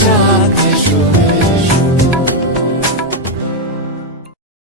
যাক